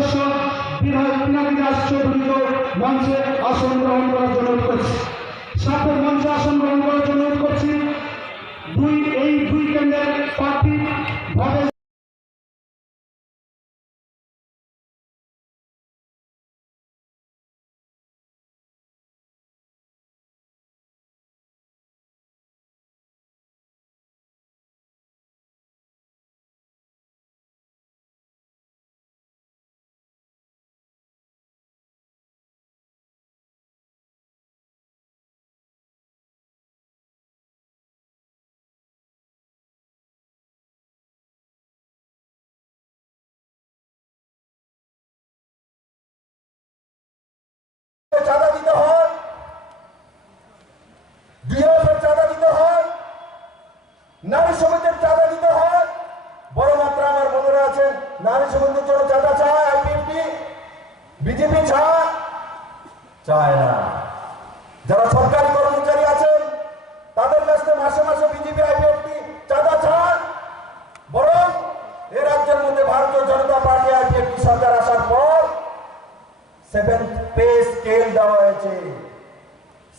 সদস্য পিনাকি দাস চৌধুরীকে মঞ্চে আসন গ্রহণ করার জন্য অনুরোধ করছি। সাথে মঞ্চে আসন গ্রহণ করার জন্য অনুরোধ করছি এই দুই কেন্দ্রের প্রার্থী ভবেশ চাঁদা দিতে হয়, ডিএফের চাঁদা দিতে হয়, নারী সমিতির চাঁদা দিতে হয়। বড় মাত্রা আমার বন্ধুরা আছেন, নারী সমিতির জন্য চাঁদা চায় আইপিএফটি, বিজেপি চায় না। যারা সরকারি কর্মচারী আছেন তাদের কাছে মাসে মাসে বিজেপি আইপিএফটি চাঁদা চায়। বরং এ রাজ্যের মধ্যে ভারতীয় জনতা পার্টি আইপিএফটি সরকার আসার পর 7th পে স্কেল দেওয়া হয়েছে।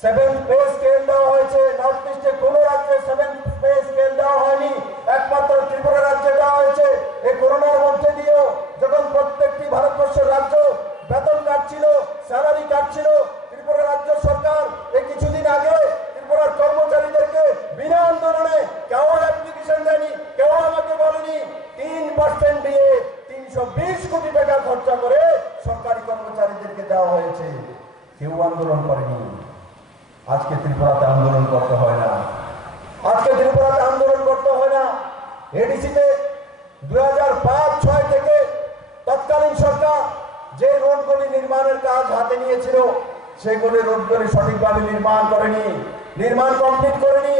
7th পে স্কেল দেওয়া হয়েছে। নর্থ ইস্টে কোন রাজ্যে 7th পে স্কেল দেওয়া হয়নি, একমাত্র ত্রিপুরা রাজ্যে দেওয়া হয়েছে। এই করোনার মধ্যে দিয়েও যখন প্রত্যেকটি ভারতবর্ষের রাজ্য বেতন কাটছিল, স্যালারি কাটছিল, ত্রিপুরা রাজ্য সরকার এই কিছুদিন আগে ত্রিপুরার কর্মচারীদেরকে বিনা আন্দোলনে কেউ অ্যাপ্লিকেশন দেয়নি, কেউ আমাকে বলেনি 3% দিয়ে 320 কোটি টাকা খরচা করে সরকারি কর্মচারীদেরকে দেওয়া হয়েছে। কেউ আন্দোলন করেনি। আজকে ত্রিপুরাতে আন্দোলন করতে হয় না, আজকে ত্রিপুরাতে আন্দোলন করতে হয় না। এডিসিতে 2005-06 থেকে তৎকালীন সরকার যে রোডগুলি নির্মাণের কাজ হাতে নিয়েছিল সেগুলি রোডগুলি সঠিকভাবে নির্মাণ করেনি, নির্মাণ কমপ্লিট করেনি।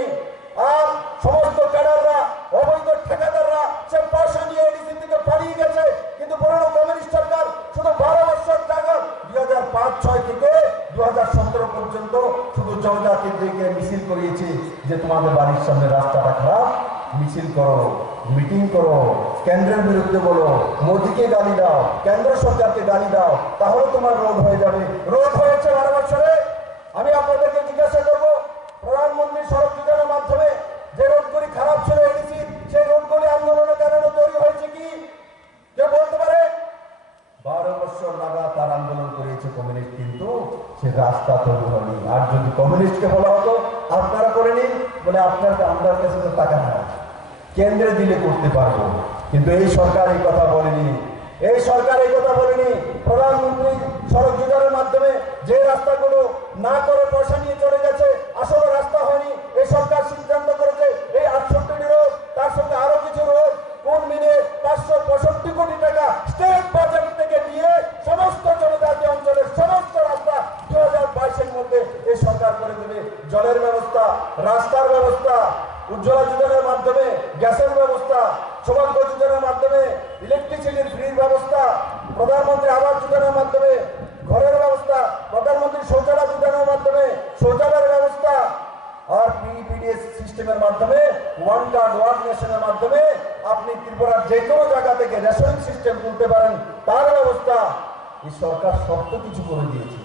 আর সমস্ত ক্যাডাররা, অবৈধ ঠিকাদাররা সে পয়সা নিয়ে এডিসি থেকে পালিয়ে গেছে। কিন্তু পুরনো কমিউনিস্ট সরকার শুধু 12 বছর টাকা 2005-06 থেকে 2017 পর্যন্ত শুধু জনজাতিদেরকে মিছিল করিয়েছে যে তোমাদের বাড়ির সামনে রাস্তাটা খারাপ, মিছিল করো, মিটিং করো, কেন্দ্রের বিরুদ্ধে বলো, মোদীকে গালি দাও, কেন্দ্র সরকারকে গালি দাও, তাহলে তোমার রোড হয়ে যাবে। রোড হয়েছে 12 বছরে। আমি আপনাদেরকে জিজ্ঞাসা করবো, প্রধানমন্ত্রী সড়ক যোজনার মাধ্যমে যে রোডগুলি খারাপ ছিল এডিসি, সেই রোডগুলি আন্দোলনের কারণে তৈরি হয়েছে কি কেউ বলতে পারে? 12 বছর লাগাতার আন্দোলন করেছে কমিউনিস্ট, কিন্তু সে রাস্তা তৈরি হয়নি। আর যদি কমিউনিস্টকে বলা হতো আপনারা করে নিন, বলে আপনার কাছে তো টাকা নাই, কেন্দ্রে দিলে করতে পারবো। কিন্তু এই সরকার এই কথা বলেনি, এই সরকার এই কথা বলেনি। প্রধানমন্ত্রী সড়ক যোজনার মাধ্যমে যে রাস্তাগুলো না করে পয়সা নিয়ে চলে গেছে, আসলে রাস্তা হয়নি, এই সরকার সিদ্ধান্ত করেছে এই 68টি রোড, তার সঙ্গে আরো কিছু রোড কোন মিলে 565 কোটি টাকা স্টেট বাজেট থেকে নিয়ে সমস্ত জনজাতি অঞ্চলের সমস্ত রাস্তা 2022-এর মধ্যে এই সরকার করে দেবে। জলের ব্যবস্থা, রাস্তার ব্যবস্থা, উজ্জ্বলা যোজনার মাধ্যমে গ্যাসের ব্যবস্থা, সৌভাগ্য যোজনার মাধ্যমে ইলেকট্রিসিটির ফ্রির ব্যবস্থা, প্রধানমন্ত্রী আবাস যোজনার মাধ্যমে ঘরের ব্যবস্থা, প্রধানমন্ত্রী শৌচালয় যোজনার মাধ্যমে শৌচালয়ের ব্যবস্থা, আর পিপিডিএস সিস্টেমের মাধ্যমে ওয়ান কার্ড ওয়ান নেশনের মাধ্যমে আপনি ত্রিপুরার যে কোনো জায়গা থেকে রেশনিং সিস্টেম তুলতে পারেন, তার ব্যবস্থা এই সরকার সব কিছু করে দিয়েছে।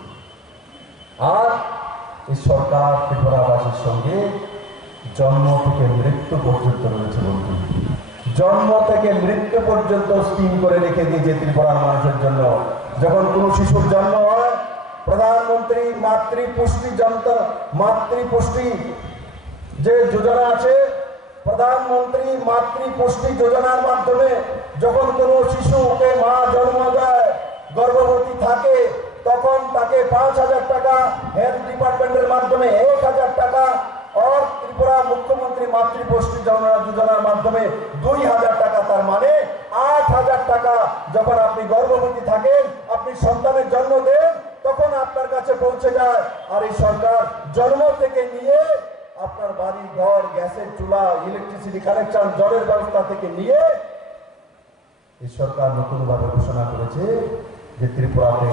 আর এই সরকার ত্রিপুরাবাসীর সঙ্গে জন্ম থেকে মৃত্যু পর্যন্ত রয়েছে বন্ধু। জন্ম থেকে মৃত্যু পর্যন্ত স্কিম করে রেখে দিয়েছে ত্রিপুরার মানুষের জন্য। যখন কোনো শিশুর জন্ম হয়, প্রধানমন্ত্রী মাতৃপুষ্টি যে যোজনা আছে, প্রধানমন্ত্রী মাতৃপুষ্টি যোজনার মাধ্যমে যখন কোনো শিশুকে মা জন্ম দেয়, গর্ভবতী থাকে, তখন তাকে 5,000 টাকা, হেলথ ডিপার্টমেন্টের মাধ্যমে 1,000 টাকা, और त्रिपुरा मुख्यमंत्री मातृपुष्टि योजनार माध्यमे 2,000 टाका, तार माने 8,000 टाका जखन आपनि गर्भवती थाकेन, आपनि सन्तानेर जन्म देन, तखन आपनार काछे पौঁছে যায়। আর এই সরকার জন্ম থেকে নিয়ে আপনার বাড়ি ঘর, গ্যাসের চুলা, ইলেকট্রিসিটি কানেকশন, জলের ব্যবস্থা থেকে নিয়ে এই সরকার নতুনভাবে ঘোষণা করেছে যে ত্রিপুরাতে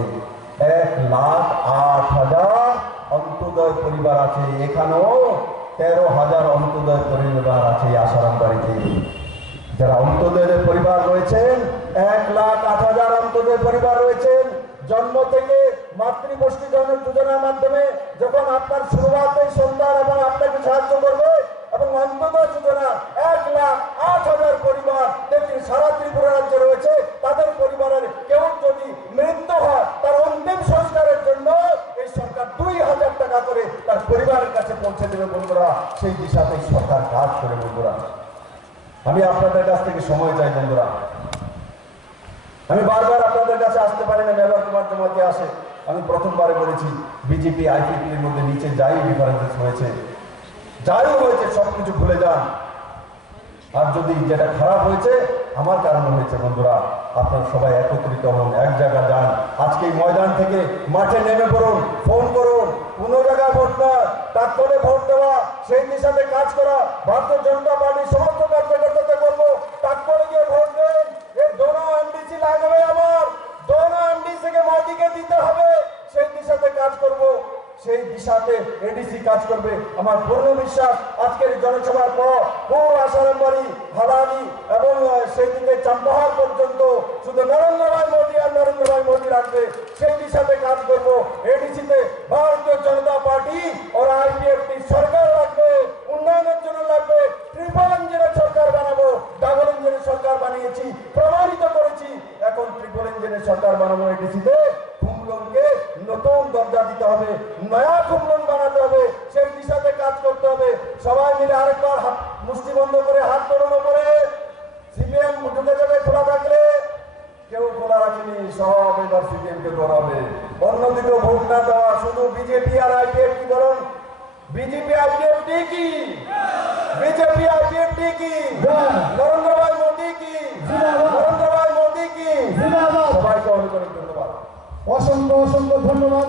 1,08,000 অন্তোদয় পরিবার আছে। এখানেও 13,000 অন্তোদয় পরিবার আছে আসারাম বাড়িতে। যারা অন্তোদয়ের পরিবার রয়েছেন 1,08,000 অন্তদের পরিবার রয়েছেন। জন্ম থেকে মাতৃপুষ্টি যোজনার মাধ্যমে যখন আপনার শুরুয়াতেই সন্তান এবং আপনাকে সাহায্য করবে, এবং অন্তোদয় যোজনা 1,08,000 পরিবার দেখি সারা ত্রিপুরা রাজ্যে রয়েছে, তাদের পরিবারের কেউ যদি মৃত্যু হয় তার অন্তিম সংস্কারের জন্য এই সরকার 2,000 টাকা করে তার পরিবারের কাছে পৌঁছে দেবে বন্ধুরা। সেই দিশাতেই সরকার কাজ করে বন্ধুরা। আমি আপনাদের কাছ থেকে সময় চাই বন্ধুরা। আমি বারবার আপনাদের কাছে আসতে পারি না, মেবার কুমার জমাতে আসে। আমি প্রথমবারে বলেছি বিজেপি আইপিপির মধ্যে নিচে যাই ডিফারেন্সেস হয়েছে, যাই হয়েছে সবকিছু ভুলে যান। আর যদি যেটা খারাপ হয়েছে আমার কারণে হয়েছে বন্ধুরা, আপনারা সবাই একত্রিত হন, এক জায়গা যান। আজকে এই ময়দান থেকে মাঠে নেমে পড়ুন, ফোন করুন, কোনো জায়গায় ভোট না, তাৎপরে ভোট দেওয়া, সেই দিশাতে কাজ করা। ভারতীয় জনতা পার্টির সমস্ত কার্যকর্তাদের বলবো তাৎপরে গিয়ে ভোট দেন। এই দোনো এমডিসি লাগবে, আমার দোনো এমডিসি কে মোদিকে দিতে হবে। সেই দিশাতে কাজ করব, সেই দিশাতে এডিসি কাজ করবে। আমার পূর্ণ বিশ্বাস আজকের জনসভার পর পুরো আসারামবাড়ি, হালানি এবং সেই দিকে চাম্পাহার পর্যন্ত শুধু নরেন্দ্র ভাই মোদী আর নরেন্দ্র ভাই মোদী রাখবে। সেই দিশাতে কাজ করব। এডিসিতে ভারতীয় জনতা পার্টি और আইপিএফটি সরকার লাগবে, উন্নয়নের জন্য লাগবে। ট্রিপল ইঞ্জিনের সরকার বানাবো, ডাবল ইঞ্জিনের সরকার বানিয়েছি, প্রমাণিত করেছি। এখন ট্রিপল ইঞ্জিনের সরকার বানাবো। এডিসিতে কুমলনকে নতুন দরজা দিতে হবে, নয়া কুমলন বানাতে হবে। সেই দিশাতে কাজ করতে হবে। সবাই মিলে আরেকবার মুষ্টি বন্ধ করে হাত তোলার উপরে। সিপিএম ঢুকে যাবে খোলা থাকলে, কেউ খোলা রাখেনি, সব এবার সিপিএম কে ধরাবে। অন্যদিকে ভোট না দেওয়া, শুধু বিজেপি আর আইপিএফ কি বলুন? বিজেপি আইপিএফটি কি? বিজেপি আইপিএফটি কি? নরেন্দ্র ভাই মোদী কি? নরেন্দ্র ভাই মোদী কি? সবাইকে অনেক অনেক ধন্যবাদ। অসংখ্য অসংখ্য ধন্যবাদ।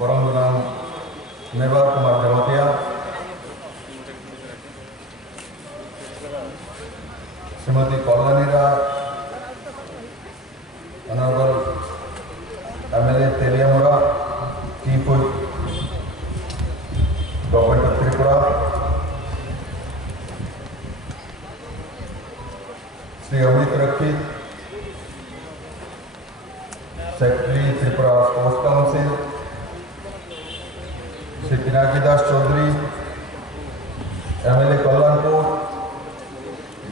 বরং নাম Mebar Kumar Jamatia, Shrimati Kalyani Roy, honourable MLA Teliamura, chief whip government of Tripura, Shri Amit Rakshit, secretary Tripura sports council, Shri Pinaki Das Chowdhury, MLA Kalyanpur,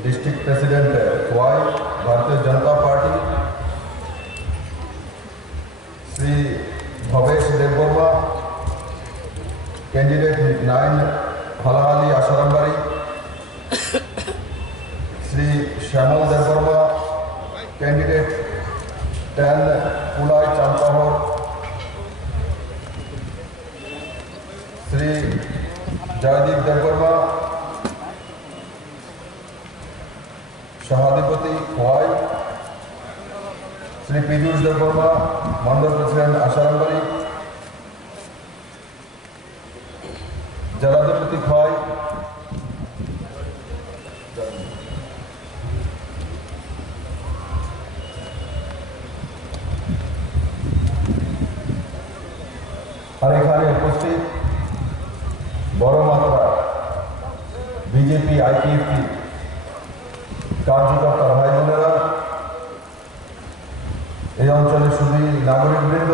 district president वाई Bharatiya Janata Party, Shri Bhavesh Debbarma, candidate 9 Halahali Asarambari, Shri Shyamal Debbarma, candidate 10 Pulai Champahar, Shri Jaydeep Debbarma, सहाधिपति खोवाई, श्री पीयूष देवबर्मा, मंडल प्रेसिडेंट आसारामबाड़ी, जलाधिपति खोवाई, আর এখানে উপস্থিত বড় মাত্রা বিজেপি আইপিএফটি কার্যকর্তা ভাই বোনেরা, এই অঞ্চলে শুধু নাগরিকবৃন্দ,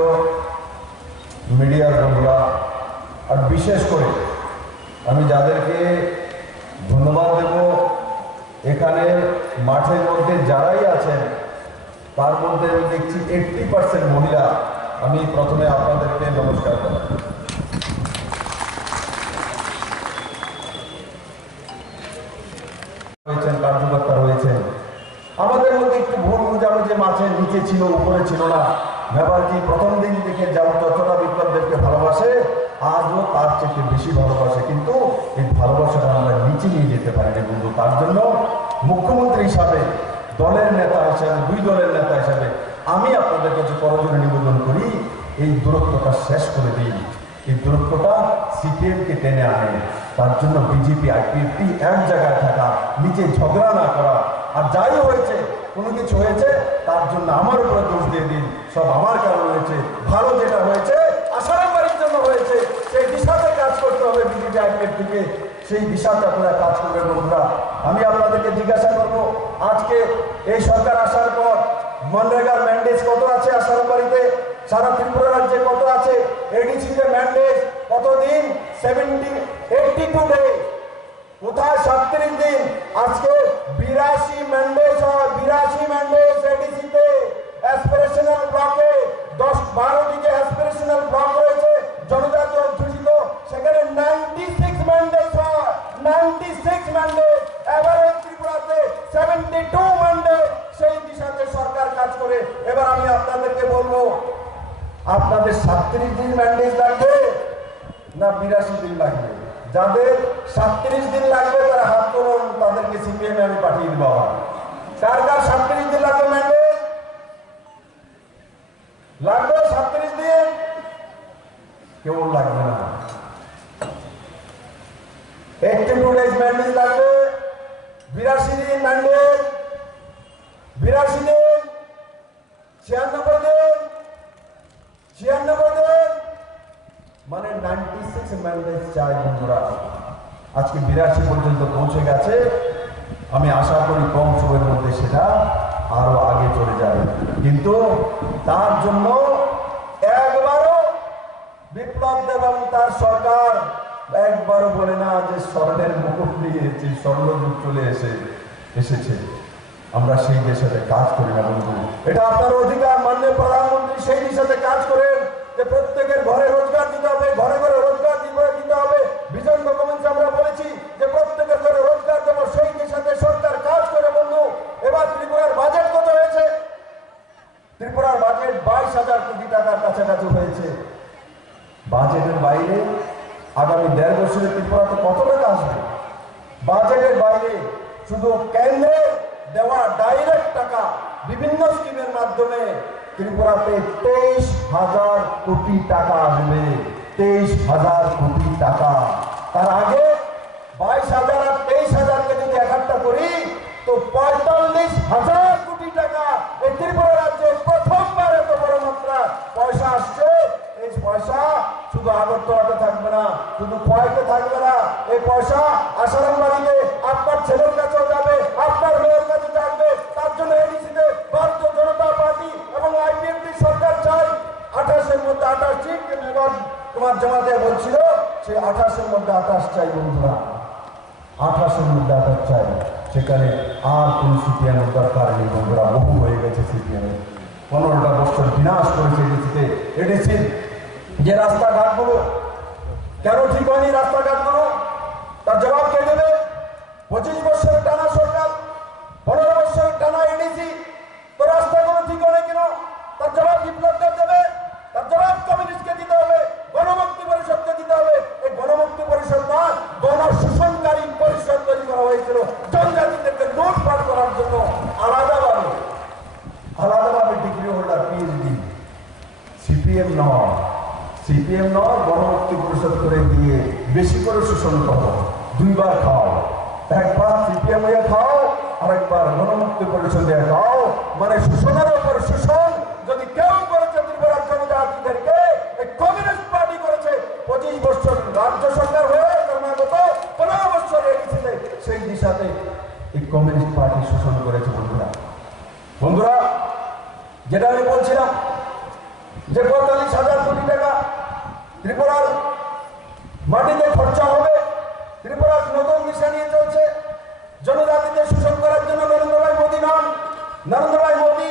মিডিয়ার বন্ধুরা, আর বিশেষ করে আমি যাদেরকে ধন্যবাদ দেব, এখানে মাঠের মধ্যে যারাই আছেন তার মধ্যে আমি দেখছি 80% মহিলা। আমি প্রথমে আপনাদেরকে নমস্কার জানাই। কার্যকর্তা রয়েছেন, আমাদের মধ্যে একটু ভুল বুঝাবুঝি মাঝে নিচে ছিল, উপরে ছিল না। ব্যাপারটি প্রথম দিন থেকে যেমন যতটা বিপ্লবদেরকে ভালোবাসে, আজও তার চেয়ে বেশি ভালোবাসে, কিন্তু এই ভালোবাসাটা আমরা নিচে নিয়ে যেতে পারি না বন্ধু। তার জন্য মুখ্যমন্ত্রী হিসাবে, দলের নেতা হিসাবে, দুই দলের নেতা হিসাবে আমি আপনাদের কাছে করজোড়ে নিবেদন করি, এই দূরত্বটা শেষ করে দিই। এই দূরত্বটা সিপিএমকে টেনে আনে। তার জন্য বিজেপি আইপিএফটি এক জায়গায় থাকা, নিচে ঝগড়া না করা। আর যাই হয়েছে, কোনো কিছু হয়েছে তার জন্য আমার উপরে দোষ দিয়ে দিন, সব আমার কারণে হয়েছে। ভালো যেটা হয়েছে আসারামবাড়ির জন্য হয়েছে, সেই দিশাতে কাজ করতে হবে বিজেপি আইপিএফটিকে। সেই দিশাতে আপনারা কাজ করবেন বন্ধুরা। আমি আপনাদেরকে জিজ্ঞাসা করব, আজকে এই সরকার আসার পর মনরেগার ম্যান্ডেজ কত আছে আসামবাড়িতে, সারা ত্রিপুরা রাজ্যে কত আছে, এডিসিতে ম্যান্ডেজ কতদিন, 82 ডে, কোথায় 37 দিন, আজকে 82 ম্যান্ডেজ হয়, 82 ম্যান্ডেজ এডিসিতে। অ্যাসপিরেশনাল ব্লকে 10-12 দিকে অ্যাসপিরেশনাল ব্লক রয়েছে জনজাতি অধ্যুষিত, সেখানে 96 ম্যান্ডেজ হয়, 96 ম্যান্ডেজ। এভারেজ ত্রিপুরাতে 72 ম্যান্ডেজ। সেই দিশাতে সরকার কাজ করে। এবার আমি আপনাদেরকে বলবো, আপনাদের 37 দিন ম্যান্ডেজ লাগবে না 82 দিন লাগবে? যাদের 37 দিন লাগবে তারা হাত তুলুন, তাদেরকে সিপিএম আমি পাঠিয়ে দেবো। কার কার 37 দিন লাগবে ম্যান্ডেজ? লাগবে 37 দিন? কেউ লাগবে না। 82 ডেজ ম্যান্ডেজ লাগবে, 82 দিন ম্যান্ডেজ, 82 দিন, 96 দিন, 96 দিন, মানে 96 ম্যান্ডেজ চাই বন্ধুরা। আজকে 82 পর্যন্ত পৌঁছে গেছে। আমি আশা করি কম সময়ের মধ্যে সেটা আরো আগে চলে যাবে, কিন্তু তার জন্য একবারও বিপ্লব দেব এবং তার সরকার একবারও বলে না যে স্বর্ণের মুকুট নিয়ে স্বর্ণযুগ চলে এসেছে। আমরা সেই দেশে কাজ করি না বন্ধু, এটা আপনার অধিকার। মাননীয় প্রধানমন্ত্রী সেই দিশাতে কাজ করেন যে প্রত্যেকের ঘরে রোজগার দিতে হবে, ঘরে ঘরে রোজগার দিতে হবে। ভিশন ডকুমেন্টস আমরা বলেছি যে প্রত্যেকের ঘরে রোজগার দেবো, সেই দিশাতে সরকার কাজ করে বন্ধু। এবার ত্রিপুরার বাজেট কত হয়েছে? ত্রিপুরার বাজেট 22,000 কোটি টাকার কাছাকাছি হয়েছে। বাজেটের বাইরে আগামী 1.5 বছরে ত্রিপুরাতে কত টাকা আসবে? বাজেটের বাইরে শুধু কেন্দ্রে দেওয়া ডাইরেক্ট টাকা বিভিন্ন স্কিমের মাধ্যমে ত্রিপুরাতে 23,000 কোটি টাকা আসবে। 23,000 কোটি টাকা। তার আগে 22,000 আর 23,000কে যদি একটা করি তো 45,000 কোটি টাকা এই ত্রিপুরা রাজ্যে প্রথমবার এত বড় মাত্রা পয়সা আসছে। এই পয়সা শুধু আগরতলাতে থাকবে না, শুধু খোয়াইতে থাকবে না, এই পয়সা আসারামবাড়িতে আপনার ছেলের কাছেও যাবে, আপনার মেয়ের কাছে যাবে। তার জন্য এডিসিতে ভারতীয় জনতা পার্টি এবং আইপিএফটি সরকার চাই 28-এর মধ্যে 28 সিট। তোমার জামাতে বলছিল সেই 28-এর মধ্যে 28 চাই বন্ধুরা, 28-এর মধ্যে 28 চাই। সেখানে আর কোন সিপিএমের দরকার নেই বন্ধুরা, বহু হয়ে গেছে সিপিএমের। 15টা বছর বিনাশ করেছে এডিসির যে রাস্তাঘাটগুলো কেন ঠিক হয়নি, রাস্তাঘাটগুলো তার জবাব কে দেবে? 25 বছরের টানা সরকার, 15 বছরের টানা এডিসি, তো রাস্তাগুলো ঠিক হলে কেন? তার জবাব বিপ্লবদের দেবে, তার জবাব কমিউনিস্টকে দিতে হবে, গণমুক্তি পরিষদকে দিতে হবে। এই গণমুক্তি পরিষদ না, গণশোষণকারী পরিষদ তৈরি করা হয়েছিল জনজাতিদেরকে লুটপাট করার জন্য। আলাদাভাবে ডিগ্রি হোল্ডার, পিএইচডি। সিপিএম নয়, গণমুক্তি পরিষদ করে দিয়ে বেশি করে শোষণ করো, 2বার খাও। একবার সিপিএম হয়ে খাও, আরেকবার গণমুক্তি পরিষদে খাও। মানে শোষণের উপর শোষণ যদি কেউ করেছে ত্রিপুরার জনজাতিদেরকে, এই কমিউনিস্ট পার্টি করেছে। 25 বছর রাজ্য সরকার হয়ে ক্রমাগত 15 বছর এগিয়েছিল, সেই দিশাতে এই কমিউনিস্ট পার্টি শোষণ করেছে বন্ধুরা। যেটা আমি বলছিলাম যে 45,000 কোটি টাকা ত্রিপুরার মাটিতে খরচা হবে। ত্রিপুরার নতুন দিশা নিয়ে চলছে জনজাতিদের শোষণ করার জন্য। নরেন্দ্র ভাই মোদী নন, নরেন্দ্র ভাই মোদী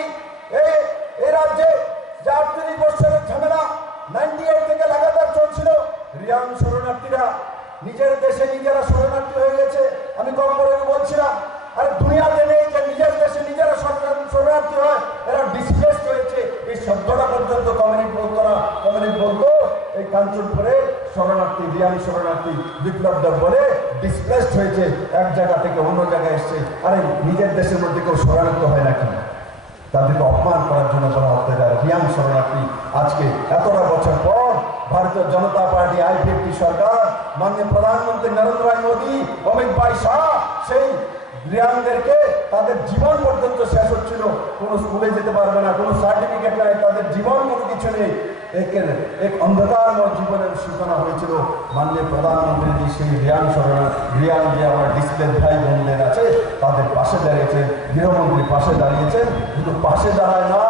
এই রাজ্যে যে 38 বছরের ঝামেলা 98 থেকে লাগাতার চলছিল। রিয়াং শরণার্থীরা নিজের দেশে নিজেরা শরণার্থী হয়ে গেছে। আমি কম করে বলছিলাম, আর দুনিয়াতে নেই যে নিজের দেশে নিজেরা শরণার্থী হয়, এরা ডিসপ্লেসড হয়েছে। এই শব্দটা পর্যন্ত কমিউনিস্ট বলতো না। কমিউনিস্ট বলতো এই কাঞ্চনপুরে শরণার্থী, রিয়াং শরণার্থী, বিপ্লব দেব বলে ডিসপ্লেসড হয়েছে, এক জায়গা থেকে অন্য জায়গায় এসছে। আরে নিজের দেশের মধ্যে কেউ শরণার্থী হয় নাকি? তাদেরকে অপমান করার জন্য বলা হতে যায় রিয়াং শরণার্থী। আজকে এতটা বছর পর ভারতীয় জনতা পার্টি, আইপিএফটি সরকার, মাননীয় প্রধানমন্ত্রী নরেন্দ্র ভাই মোদী, অমিত ভাই শাহ সেই রিয়াংদেরকে তাদের জীবন পর্যন্ত শেষ হচ্ছিল, কোনো স্কুলে যেতে পারবে না, কোনো সার্টিফিকেট নাই, তাদের জীবন কোনো কিছু নেই। এক অন্ধকারময় জীবনের সূচনা হয়েছিল মাননীয় প্রধানমন্ত্রী যে সেই রিয়ান যে আমার ডিসপ্লে ভাই বোনদের আছে তাদের পাশে দাঁড়িয়েছেন, গৃহমন্ত্রী পাশে দাঁড়িয়েছেন, কিন্তু পাশে দাঁড়ায় না।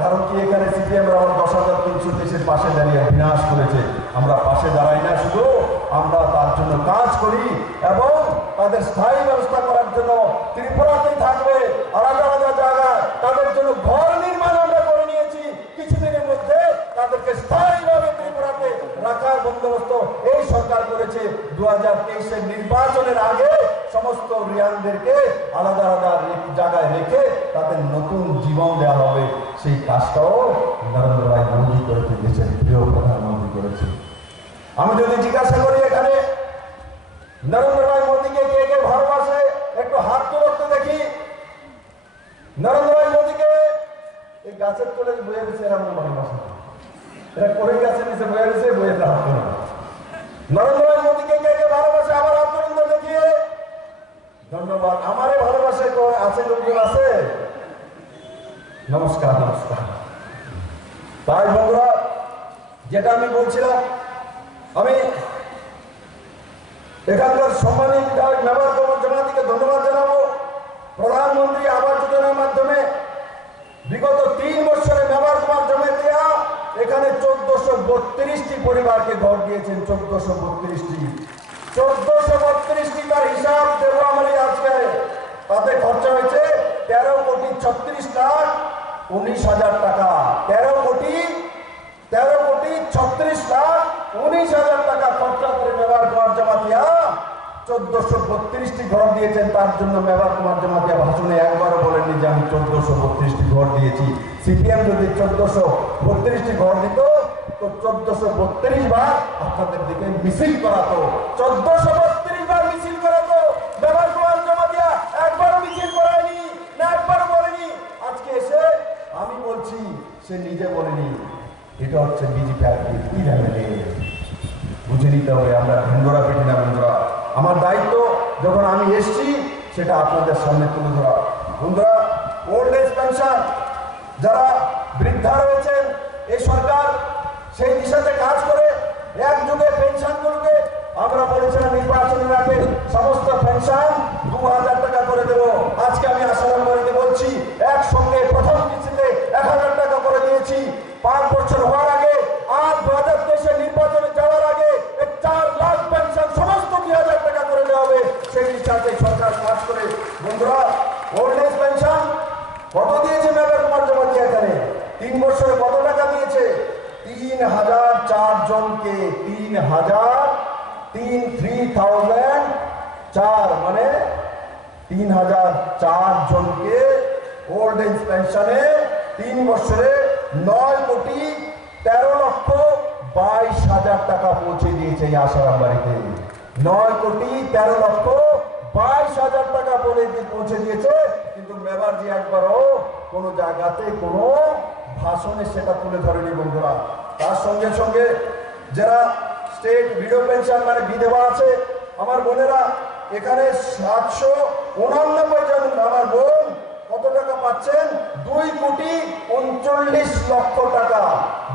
কারণ কি এখানে সিপিএম আমার 10,330 পাশে দাঁড়িয়ে বিনাশ করেছে। আমরা পাশে দাঁড়াই না, শুধু আমরা তার জন্য কাজ করি এবং তাদের স্থায়ী ব্যবস্থা করার জন্য ত্রিপুরাতেই থাকবে আলাদা আলাদা জায়গায় তাদের জন্য ঘর নির্মাণ আমরা করে নিয়েছি। কিছুদিনের মধ্যে তাদেরকে স্থায়ীভাবে ত্রিপুরাতে রাখার বন্দোবস্ত এই সরকার করেছে। 2023-এর নির্বাচনের আগে সমস্ত রিয়ানদেরকে আলাদা আলাদা জায়গায় রেখে তাদের নতুন জীবন দেওয়া হবে। সেই কাজটাও নরেন্দ্র ভাই মোদী করে দিয়েছেন, প্রিয় প্রধানমন্ত্রী করেছে। আমি যদি জিজ্ঞাসা করি এখানে নরেন্দ্র ভাই মোদীকে কে কে ভালোবাসে, একটু হাত তুলতে দেখি। নরেন্দ্র ভাই মোদীকে এই গাছের তলে বয়ে গেছে এরা মনে ভালোবাসে, এরা করে গাছের নিচে বয়ে গেছে, বইয়ের হাত তোলা। নরেন্দ্র ভাই মোদীকে কে কে ভালোবাসে আবার হাত তুলতে দেখিয়ে। ধন্যবাদ। আমারে ভালোবাসে আছে, লোকজন আছে। নমস্কার নমস্কার। তাই বন্ধুরা, যেটা আমি বলছিলাম, আমি এখানকার সম্মানিত বিধায়ক মেম্বার কমর জামাতিকে ধন্যবাদ জানাবো। প্রধানমন্ত্রী আবাস যোজনার মাধ্যমে বিগত 3 বছরে মেম্বার কমর জামাতিয়া এখানে 1432টি পরিবারকে ঘর দিয়েছেন। 1432টি তার হিসাব দেবো আমি আজকে। তাতে খরচা হয়েছে 13,36,19,000 টাকা। 13,36,19,000 টাকা খরচা করে মেবার কুমার জামাতিয়া 1432টি ঘর দিয়েছেন। তার জন্য মেবার কুমার জামাতিয়া ভাষণে একবারও বলেননি যে আমি 1432টি ঘর দিয়েছি। সিপিএম যদি 1432টি ঘর দিত তো 1432 বার আপনাদের দিকে মিছিল করাতো, 1432 বার মিছিল করাতো। মেবার কুমার জামাতিয়া একবারও মিছিল করায়নি, না একবারও বলেনি। আজকে এসে আমি বলছি, সে নিজে বলেনি। এটা হচ্ছে বিজেপি আর কি লেভেলে বুঝে নিতে হবে। আমরা ভেন্ডরা পেটি না বন্ধুরা। আমার দায়িত্ব যখন আমি এসছি সেটা আপনাদের সামনে তুলে ধরা। বন্ধুরা, ওল্ড এজ পেনশন যারা বৃদ্ধা রয়েছেন, এই সরকার সেই দিশাতে কাজ করে একযুগে পেনশনগুলোকে আমরা বলেছিলাম নির্বাচনের আগে সমস্ত পেনশন 2000 টাকা করে দেব। আজকে আমি আসাম বাড়িতে বলছি একসঙ্গে প্রথম কিস্তিতে 1000 টাকা করে দিয়েছি। 5 বছর হওয়ার আগে আর 2023 নির্বাচনে যাওয়ার আগে 4 লাখ পেনশন সমস্ত 2000 টাকা করে দেওয়া হবে। সেই দিশাতে সরকার কাজ করে। বন্ধুরা, ওল্ড এজ পেনশন কত দিয়েছে মেবার কুমার জামাতিয়া এখানে? 3 বছরে কত টাকা দিয়েছে? 3004 জনকে 3004 মানে 3004 জনকে ওল্ড এজ পেনশনে 3 বছরে 9,13,22,000 টাকা পৌঁছে দিয়েছে এই আসারাম বাড়িতে। 9,13,22,000 টাকা পৌঁছে দিয়েছে। কিন্তু মেবারজি একবারও কোনো জায়গাতে কোনো ভাষণে সেটা তুলে ধরেনি বন্ধুরা। তার সঙ্গে সঙ্গে যারা স্টেট ভিডো পেনশন মানে বিধবা আছে আমার বোনেরা, এখানে 799 জন আমার বোন কত টাকা পাচ্ছেন? 2,39,00,000 টাকা।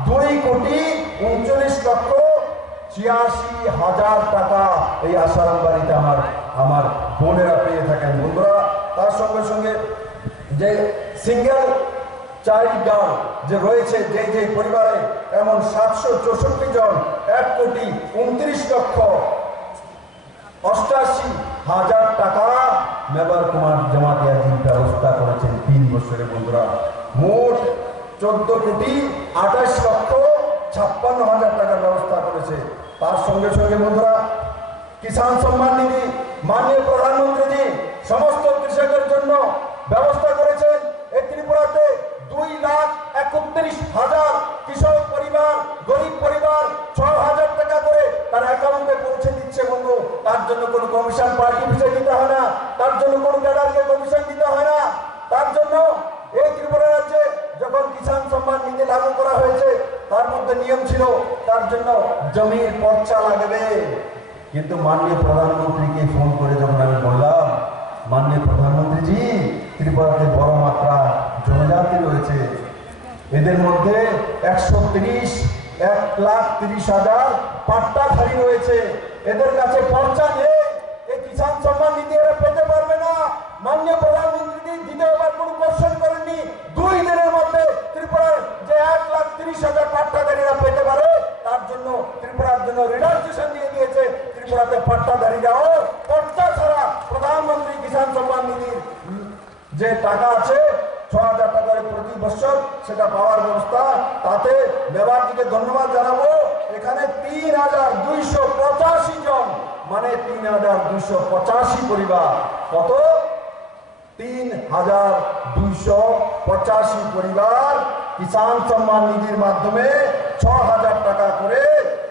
2,39,86,000 টাকা এই আসারাম বাড়িতে আমার বোনেরা পেয়ে থাকেন বন্ধুরা। তার সঙ্গে সঙ্গে যে সিঙ্গেল চাইল্ড গার্ল যে রয়েছে যে পরিবারে, এমন 764 জন 1,29,88,000 টাকা মেবার কুমার জামাতিয়া ব্যবস্থা করেছেন 3 বছরে বন্ধুরা। মোট 14,28,56,000 টাকার ব্যবস্থা করেছে। তার সঙ্গে সঙ্গে বন্ধুরা, কিষাণ সম্মান নিধি মাননীয় প্রধানমন্ত্রীজি সমস্ত কৃষকের জন্য ব্যবস্থা করেছেন। এই ত্রিপুরাতে 2,31,000 কৃষক পরিবার, গরিব পরিবার 6,000 টাকা করে তার অ্যাকাউন্টে পৌঁছে দিচ্ছে বন্ধু। তার জন্য কোনো কমিশন পার্টি অফিসে দিতে হয় না, তার জন্য কোনো ক্যাডারকে কমিশন দিতে হয় না। তার জন্য এই ত্রিপুরা রাজ্যে যখন কিষাণ সম্মান নিধি লাগু করা হয়েছে তার মধ্যে নিয়ম ছিল তার জন্য জমির পর্চা লাগবে। কিন্তু মাননীয় প্রধানমন্ত্রীকে ফোন করে যখন আমি বললাম, মাননীয় প্রধানমন্ত্রীজি ত্রিপুরাতে বড় মাত্রা জনজাতি রয়েছে, এদের মধ্যে 1,30,00,000 পাট্টাধারী রয়েছে। এদের কাছে পর্চা নেই, এই কিষাণ সম্মান নিধি এরা পেতে পারবে না। মাননীয় প্রধানমন্ত্রী দ্বিতীয়বার কোনো কোশ্চেন করেননি, 2 দিনের মধ্যে ত্রিপুরার যে 1,30,000 পাট্টাধারীরা পেতে পারে তার জন্য ত্রিপুরার জন্য রিল্যাক্সেশন দিয়ে দিয়েছে। ত্রিপুরাতে পাট্টাধারীরাও পর্চা ছাড়া প্রধানমন্ত্রী কিষাণ সম্মান নিধির যে টাকা আছে 6,000 টাকা প্রতি বছর সেটা পাওয়ার ব্যবস্থা, তাতে মেবারজিকে ধন্যবাদ জানাবো। এখানে 3,285 জন, মানে 3,285 পরিবার। কত? 3,285 পরিবার কিষাণ সম্মান নিধির মাধ্যমে 6,000 টাকা করে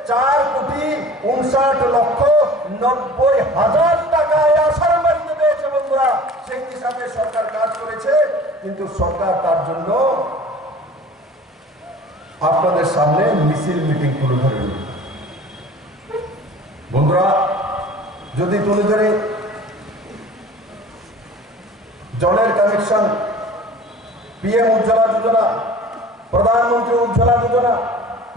4,59,90,000 টাকা এই আসার বাড়িতে পেয়েছে বন্ধুরা। সেই হিসাবে সরকার কাজ করেছে, কিন্তু সরকার তার জন্য আপনাদের সামনে মিছিল মিটিং তুলে ধরেন। বন্ধুরা, যদি তুলে ধরে জলের কানেকশন, পিএম উজ্জ্বলা যোজনা, প্রধানমন্ত্রী উজ্জ্বলা যোজনা,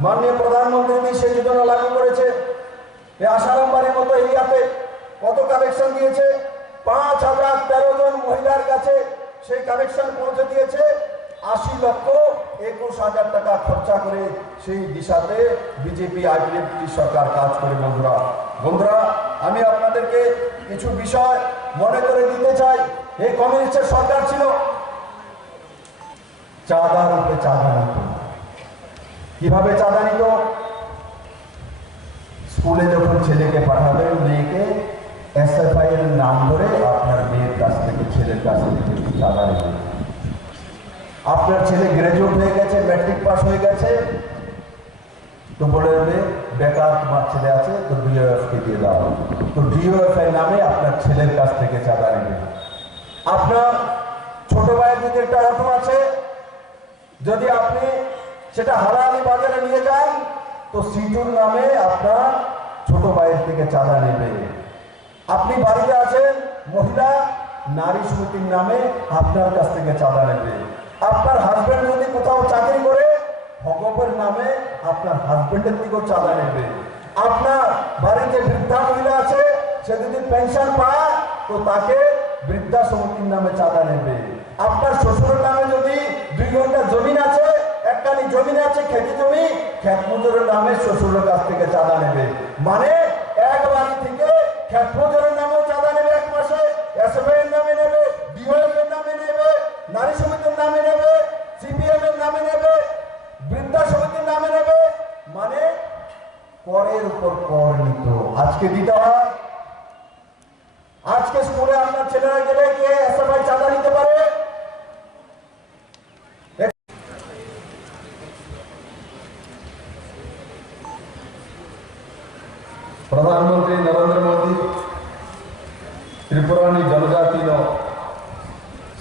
মাননীয় প্রধানমন্ত্রী সেই যোজনা লাগু করেছে। এই আসারাম বাড়ির মতো এরিয়াতে কত কানেকশন দিয়েছে? 5,013 জন মহিলার কাছে সেই কানেকশন পৌঁছে দিয়েছে। 80,21,000 টাকা খরচা করে সেই দিশাতে বিজেপি আইপিএফটি সরকার কাজ করে। বন্ধুরা, আমি আপনাদেরকে কিছু বিষয় মনে করে দিতে চাই। এই কমিউনিস্টের সরকার ছিল, চাঁদা রূপে চাঁদা নিত। কিভাবে চাঁদা নিত? স্কুলে যখন ছেলেকে পাঠাবেন, মেয়েকে এসএফআই এর নাম ধরে আপনার মেয়ের কাছ থেকে, ছেলের কাছ থেকে চাঁদা নেবে। আপনার ছেলে গ্রাজুয়েট হয়ে গেছে, ম্যাট্রিক পাস হয়ে গেছে, তো বলে দেবে বেকার তোমার ছেলে আছে, তো ডিওএফ কে দিয়ে দাও। তো ডিওএফ এর নামে আপনার ছেলের কাছ থেকে চাঁদা নেবে। আপনার ছোট ভাইয়ের যদি একটা অটো আছে, যদি আপনি সেটা হারালি বাজারে নিয়ে যান, তো সিটুর নামে আপনার ছোট ভাইয়ের থেকে চাঁদা নেবে। আপনি বাড়িতে আছেন, মহিলা নারী সমিতির নামে আপনার কাছ থেকে চাঁদা নেবে। আপনার হাজবেন্ড যদি কোথাও চাকরি করে, ভগবের নামে আপনার হাজবেন্ডের থেকেও চাঁদা নেবে। আপনার বাড়িতে বৃদ্ধা মহিলা আছে, সে যদি পেনশন পায়, তো তাকে বৃদ্ধা সমিতির নামে চাঁদা নেবে। আপনার শ্বশুরের নামে যদি 2 ঘন্টা জমিন আছে, একখানি জমিন আছে খেতি জমি, ক্ষেত মজুরের নামে শ্বশুরের কাছ থেকে চাঁদা নেবে। মানে এক বাড়ি থেকে ক্ষেত মজুরের নামেও চাঁদা নেবে, 1 মাসে এসএফআই এর নামে নেবে, ডিওএফ এর নামে নেবে, নারী সমিতির নামে নেবে, সিপিএম এর নামে নেবে, বৃদ্ধা সমিতির নামে নেবে। মানে করের উপর কর নিত। আজকে দিতে হয়। আজকে স্কুলে আপনার ছেলেরা গেলে গিয়ে এসএফআই চাঁদা নিতে পারে। प्रधानमंत्री नरेंद्र मोदी त्रिपुरानी जनजाति नो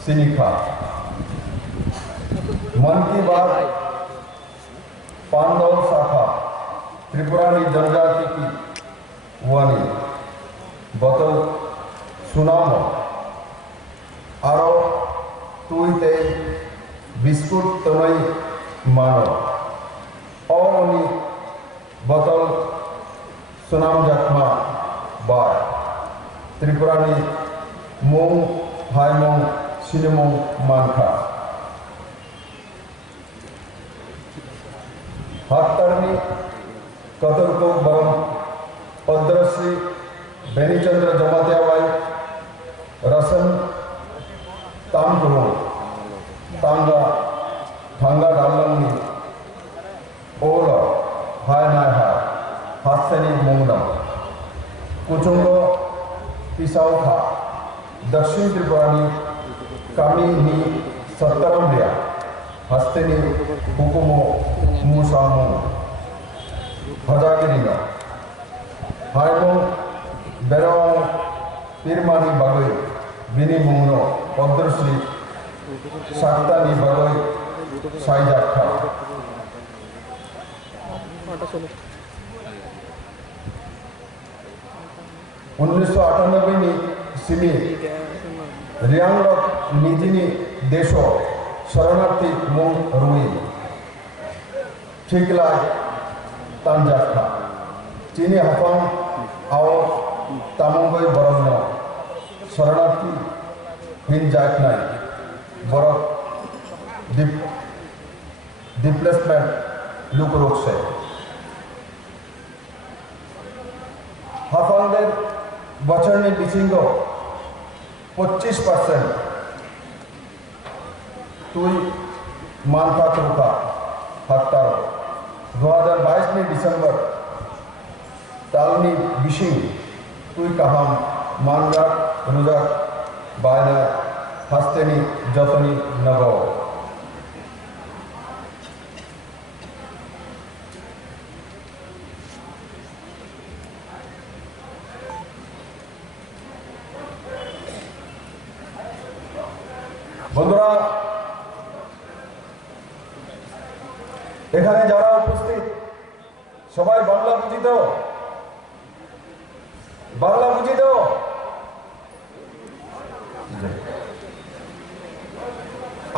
सिनिखा मन की बात पांडव शाखा त्रिपुरानी जनजाति की वाणी बतल सुनामो आरो तुईते बिस्कुट तनई मानो और उनी बतल सुनाम जखमा बाय त्रिपुरानी मोंग हायमोंग सिनेमोंग मानखा हातरनी कतरको बरम पद्रश्री बेनीचंद्र जमातियाबाई रसन तामगुरु तांगा थांगा डालंगी ओला हाय नाय हाय हास्यनी मोंगडम कुचुंगो पिसाउखा दक्षिण त्रिपुरानी कामी नी सत्तरमलिया हस्तेनी हुकुमो मुसामो हजागिरीना हायमो बेराओ पिरमानी बागोई बिनी मोंगनो पद्रश्री शाक्तानी बागोई साइजाखा 1998 ની સિમી રિયાંગલોક નિધિની દેશો શરણાર્થી મોંગ રૂઈ ঠিকলাই তানজাখা চিনি হাফাং আও তামঙ্গই বরণ্য শরণার্থী হিন জাত নাই বরফ ডিপ্লেসমেন্ট লুকরোকছে হাফাংদের বছরনি বিচিঙ্গ 25% তুই মানতা ক্রুকা হাত্তার 2022 ডিসেম্বর তালনি বিশিং তুই কাহাম মানরাক রুজাক বায়না হাস্তেনি যতনি নব বন্ধুরা এখানে যারা উপস্থিত সবাই বাংলা বুঝি তো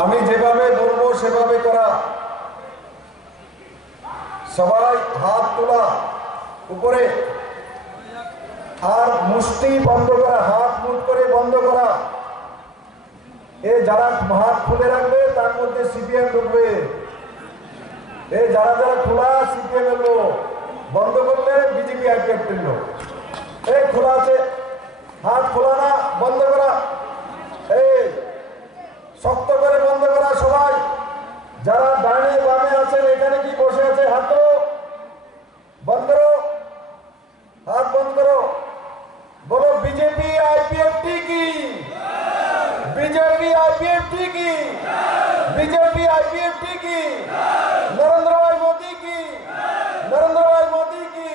আমি যেভাবে বলবো সেভাবে করা সবাই হাত তোলা উপরে আর মুষ্টি বন্ধ করা হাত মুঠ করে বন্ধ করা এ যারা হাত খুলে রাখবে তার মধ্যে সিপিএম ঢুকবে এ যারা যারা খোলা সিপিএম এর লোক বন্ধ করলে বিজেপি আইপিএফটির লোক এই খোলা আছে হাত খোলা না বন্ধ করা এই শক্ত করে বন্ধ করা সবাই যারা ডানে বামে আছেন এখানে কি বসে আছে হাত বন্ধ করো হাত বন্ধ করো বলো বিজেপি আইপিএফটি কি बीजेपी आईपीएफटी की बीजेपी आईपीएफटी की नरेंद्र भाई मोदी की नरेंद्र भाई मोदी की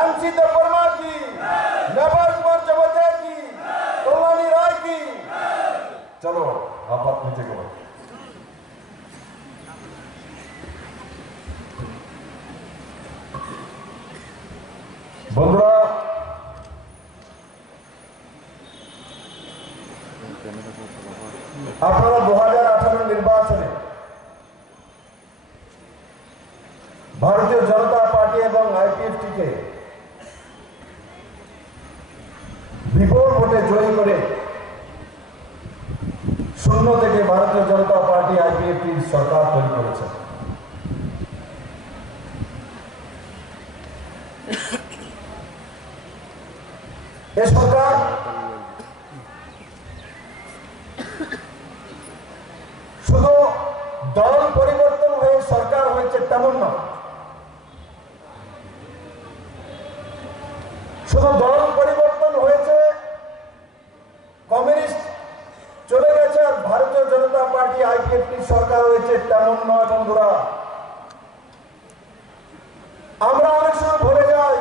एमसी देववर्मा की नेपाल कुमार चौबे की कल्याणी राय की चलो आप नीचे करो बंधुरा আপনারা 2018 নির্বাচনে ভারতীয় জনতা পার্টি এবং আইপিএফটিকে বিপুল ভোটে জয়ী করে শূন্য থেকে ভারতীয় জনতা পার্টি আইপিএফটির সরকার তৈরি করেছে এ সরকার শুধু দল পরিবর্তন হয়ে সরকার হয়েছে তেমন না শুধু দল পরিবর্তন হয়েছে কমিউনিস্ট চলে গেছে আর ভারতীয় জনতা পার্টি আইপিএফটি সরকার হয়েছে তেমন নয় বন্ধুরা আমরা অনেক সময় ভুলে যাই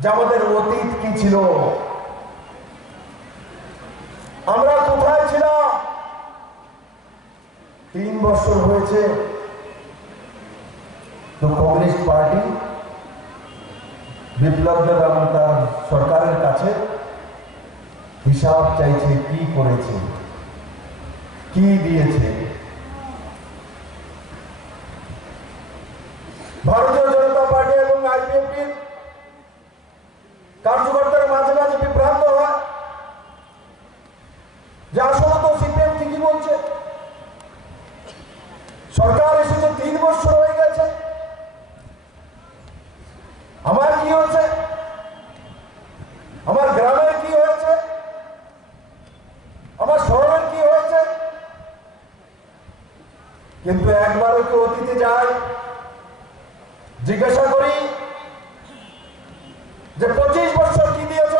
যে আমাদের অতীত কি ছিল আমরা কোথায় ছিলাম 3 বছর হয়েছে তো কমিউনিস্ট পার্টি বিপ্লব দেব এবং তার সরকারের কাছে হিসাব চাইছে কি করেছে কি দিয়েছে ভারতীয় জনতা পার্টি এবং আইপিএফটির কার্যকর্তারা মাঝে মাঝে বিভ্রান্ত হয় যে আসলে তো সিপিএম ঠিকই বলছে সরকার এসেছে 3 বছর হয়ে গেছে আমার কি হয়েছে আমার গ্রামের কি হয়েছে আমার শহরের কি হয়েছে কিন্তু একবারও কি অতীতে যাই জিজ্ঞাসা করি যে 25 বছর কি দিয়েছ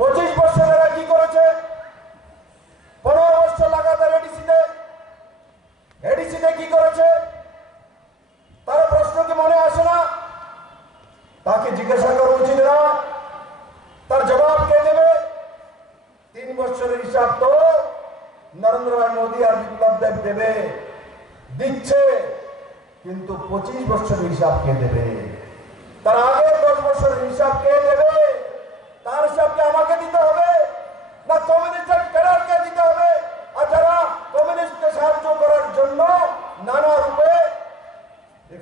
25 বছর এরা কি করেছে 15 বছর লাগাতার এডিসিতে কি করেছে তার প্রশ্ন কি মনে আসে না তাকে জিজ্ঞাসা করা উচিত না তার জবাব কে দেবে 3 বছরের হিসাব তো নরেন্দ্র ভাই মোদী আর বিপ্লব দেব দেবে দিচ্ছে কিন্তু 25 বছরের হিসাব কে দেবে তার আগে 10 বছরের হিসাব কে দেবে তার হিসাবকে আমাকে দিতে হবে না কমিউনিস্টের ক্যাডারকে দিতে হবে আর যারা কমিউনিস্টকে সাহায্য করার জন্য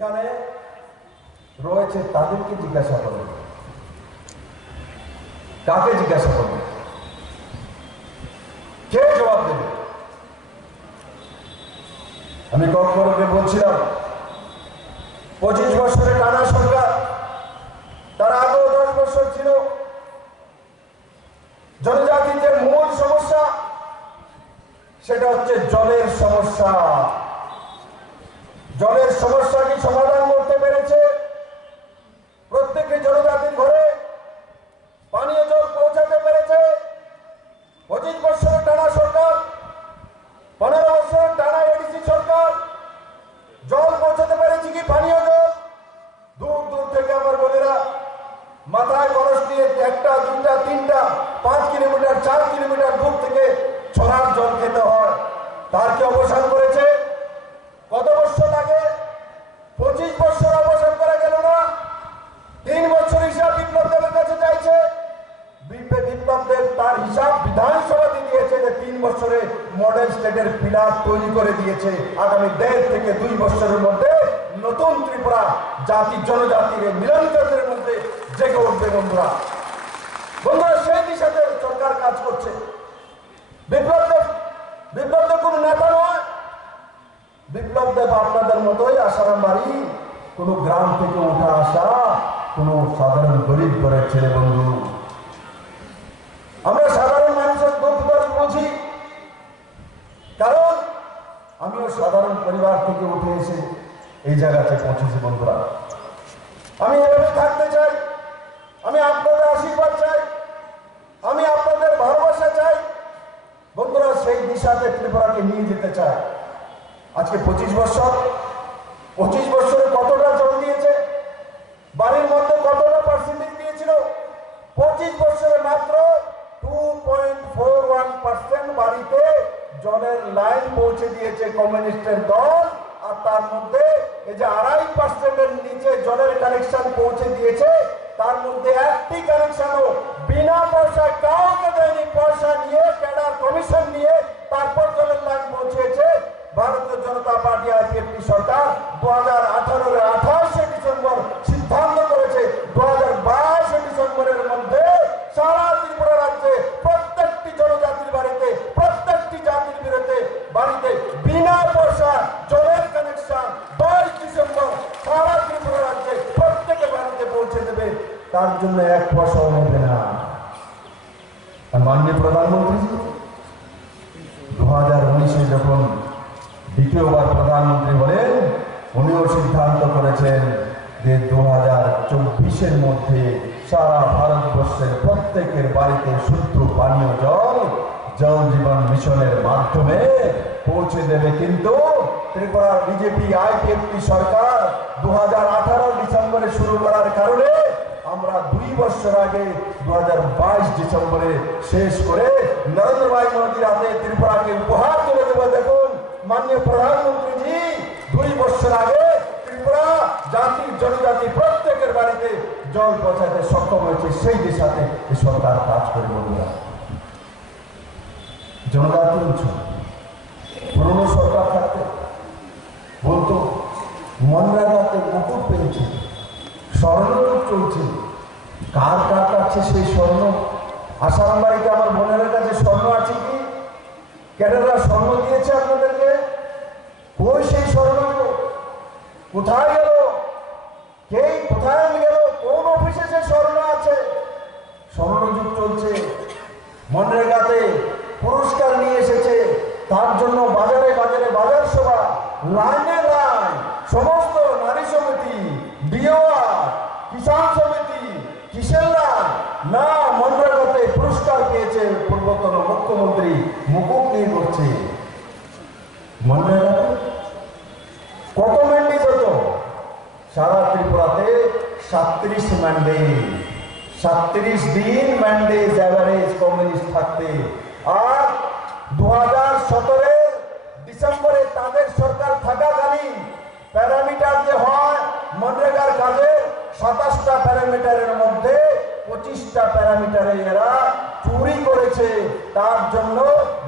যেখানে রয়েছে তাদেরকে জিজ্ঞাসা করবে, কাকে জিজ্ঞাসা করবে, কে জবাব দেবে? আমি কক্করকে বলছিলাম 25 বছরে টানা সরকার, তার আগেও 10 বছর ছিল। জনজাতিদের মূল সমস্যা সেটা হচ্ছে জলের সমস্যা। জলের সমস্যা কি সমাধান করতে পেরেছে? প্রত্যেকটি জনজাতির ঘরে পানীয় জল পৌঁছাতে পেরেছে? 25 বছরের টানা সরকার, 15 বছরের টানা এডিসি সরকার জল পৌঁছাতে পেরেছে কি? পানীয় জল দূর দূর থেকে আমার বোনেরা মাথায় কলস দিয়ে 1টা 2টা 3টা 5 কিলোমিটার 4 কিলোমিটার দূর থেকে ছড়ার জল খেতে হয়। তার কি অবসান করেছে? কত বছর লাগে? 25 বছর অবসান করা গেল না। 3 বছর হিসাব বিপ্লব দেবের কাছে চাইছে। বিপ্লব দেব তার হিসাব বিধানসভাতে দিয়েছে যে 3 বছরে মডেল স্টেটের পিলার তৈরি করে দিয়েছে। আগামী 1.5 থেকে 2 বছরের মধ্যে নতুন ত্রিপুরা জাতি জনজাতির মিলনকের মধ্যে জেগে উঠবে। বন্ধুরা সেই দিশাতে সরকার কাজ করছে। বিপ্লব দেব কোন নেতা নয়। বিপ্লব দেব আপনাদের মতোই আসারাম বাড়ি, কোন গ্রাম থেকে উঠা আসা কোন সাধারণ গরিব ঘরের ছেলে। বন্ধু, আমরা সাধারণ মানুষের দুঃখ দর্দ বুঝি, কারণ আমিও সাধারণ পরিবার থেকে উঠে এসে এই জায়গাতে পৌঁছেছি। বন্ধুরা, আমি এভাবে থাকতে চাই, আমি আপনাদের আশীর্বাদ চাই, আমি আপনাদের ভালোবাসা চাই। বন্ধুরা, সেই দিশাতে ত্রিপুরাকে নিয়ে যেতে চাই। আজকে 25 বছরে কতটা জল দিয়েছে? বাড়ির মধ্যে কতটা পার্সেন্টেজ দিয়েছিল? 25 বছরে মাত্র 2.41% বাড়িতে জলের লাইন পৌঁছে দিয়েছে কমিউনিস্টের দল। আর তার মধ্যে এই যে 2.5%-এর নিচে জলের কানেকশন পৌঁছে দিয়েছে, তার মধ্যে একটি কানেকশনও বিনা পয়সায় কাউকে দেয়নি। পয়সা নিয়ে ক্যাডার কমিশন নিয়ে তারপর জলের লাইন পৌঁছেছে ভারতীয় জনতা পার্টি আইপিএফটি সরকার। 2018-এর 28শে ডিসেম্বর সিদ্ধান্ত করেছে 2022 ডিসেম্বরের মধ্যে সারা ত্রিপুরা রাজ্যে প্রত্যেকটি জনজাতির বাড়িতে, প্রত্যেকটি জাতির বিরুদ্ধে বাড়িতে বিনা পয়সা জলের কানেকশন 22 ডিসেম্বর সারা ত্রিপুরা রাজ্যে প্রত্যেকের বাড়িতে পৌঁছে দেবে। তার জন্য 1 পয়সাও নেবে না। আর মাননীয় প্রধানমন্ত্রী 2019-এ যখন দ্বিতীয়বার প্রধানমন্ত্রী হলেন, উনিও সিদ্ধান্ত করেছেন যে 2024-এর মধ্যে সারা ভারতবর্ষের প্রত্যেকের বাড়িতে শুদ্ধ পানীয় জল জল জীবন মিশনের মাধ্যমে পৌঁছে দেবে। কিন্তু ত্রিপুরার বিজেপি আইপিএফটি সরকার 2018 ডিসেম্বরে শুরু করার কারণে আমরা 2 বছর আগে 2022 ডিসেম্বরে শেষ করে নরেন্দ্র ভাই মোদীর হাতে ত্রিপুরাকে উপহার তুলে দেবো। দেখুন মাননীয় প্রধানমন্ত্রীজি, 2 বছর আগে ত্রিপুরা জাতির জনজাতি প্রত্যেকের বাড়িতে জল পৌঁছাতে সক্ষম হয়েছে। সেই দিশাতে এই সরকার কাজ করে। বন্ধুরা, জনজাতি অঞ্চল পুরনো সরকার থাকতে বলতো মনরেগাতে মুকুট পেয়েছে, স্বর্ণযুগ চলছে। কার কার কাছে সেই স্বর্ণ? আসাম বাড়িতে আমার বোনের কাছে স্বর্ণ আছে কি? ক্যাডাররা স্বর্ণ দিয়েছে আপনাদেরকে? কই সেই স্বর্ণ? কোথায় গেল? কে কোথায় গেল? কোন অফিসে সে স্বর্ণ আছে? স্বর্ণযুগ চলছে। মনরেগাতে পুরস্কার নিয়ে এসেছে, তার জন্য বাজারে বাজারে বাজার সভা, লাইনে লাইন, সমস্ত নারী সমিতি, ডিওয়ার, কিষাণ সমিতি, কিসের লাইন না? মনরেগাতে পুরস্কার পেয়েছে পূর্বতন মুখ্যমন্ত্রী, মুকুট নিয়ে করছে। মনরেগাতে কত ম্যান্ডেট হতো? সারা ত্রিপুরাতে 37 ম্যান্ডেট, 37 দিন ম্যান্ডেট অ্যাভারেজ কমিউনিস্ট থাকতে। আর 2017 ডিসেম্বরে তাদের সরকার থাকাকালীন প্যারামিটার যে হয় মনরেগার কাজে, 27টা প্যারামিটারের মধ্যে 25টা প্যারামিটারে এরা চুরি করেছে। তার জন্য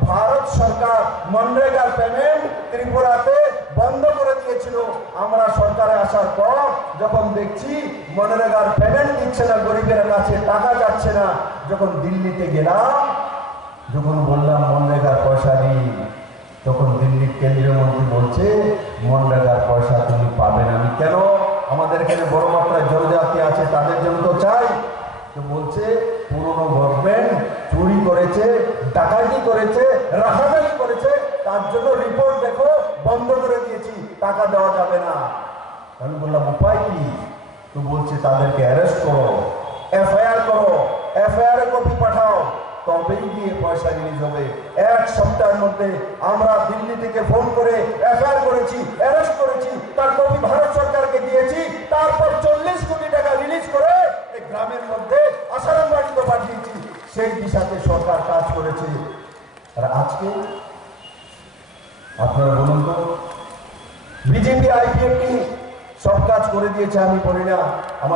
ভারত সরকার মনরেগার পেমেন্ট ত্রিপুরাতে বন্ধ করে দিয়েছে। করেছিল। আমরা সরকারে আসার পর যখন দেখছি মনরেগার পেমেন্ট দিচ্ছে না, গরিবের কাছে টাকা যাচ্ছে না, যখন দিল্লিতে গেলাম, যখন বললাম মনরেগার পয়সা নেই, তখন দিল্লির কেন্দ্রীয় মন্ত্রী বলছে মনরেগার পয়সা তুমি পাবে না। আমি কেন? আমাদের এখানে বড় মাত্রায় জনজাতি আছে, তাদের জন্য তো চাই। তো বলছে পুরনো গভর্নমেন্ট চুরি করেছে, ডাকাতি করেছে, রাহাজানি করেছে, তার জন্য রিপোর্ট দেখো বন্ধ করে দিয়েছি, টাকা দেওয়া যাবে না। আমি বললাম উপায় কি? তো বলছে তাদেরকে অ্যারেস্ট করো, এফআইআর করো, এফআইআর কপি পাঠাও, তবেই গিয়ে পয়সা রিলিজ হবে। এক সপ্তাহের মধ্যে আমরা দিল্লি থেকে ফোন করে এফআইআর করেছি, অ্যারেস্ট করেছি, তার কপি ভারত সরকারকে দিয়েছি। তারপর 40 কোটি টাকা রিলিজ করে এই গ্রামের মধ্যে আসারাম বাড়িতে পাঠিয়েছি। সেই দিশাতে সরকার কাজ করেছে। আর আজকে আপনারা বলুন তো, বিজেপি আইপিএফটি সব কাজ করে দিয়েছে আমি বলি না। আমার